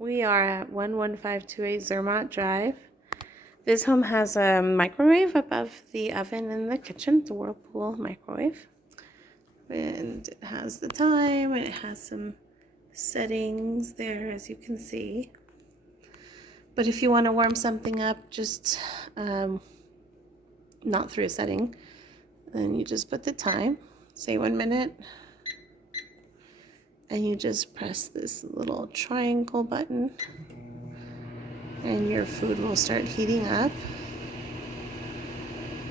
We are at 11528 Zermatt Drive. This home has a microwave above the oven in the kitchen, the Whirlpool microwave. And it has the time, and it has some settings there, as you can see. But if you want to warm something up, just not through a setting, then you just put the time, say 1 minute, and you just press this little triangle button, and your food will start heating up.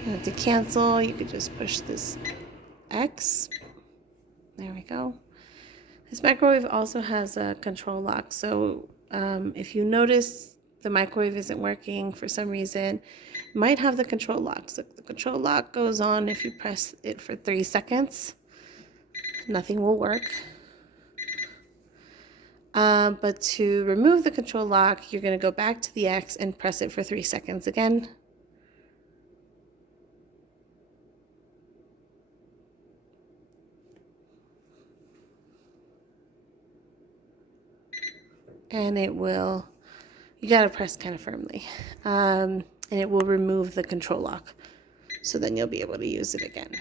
And to cancel, you could just push this X. There we go. This microwave also has a control lock, so if you notice the microwave isn't working for some reason, it might have the control lock. So the control lock goes on if you press it for 3 seconds. Nothing will work. But to remove the control lock, you're going to go back to the X and press it for 3 seconds again. And it will, you got to press kind of firmly. And it will remove the control lock. So then you'll be able to use it again.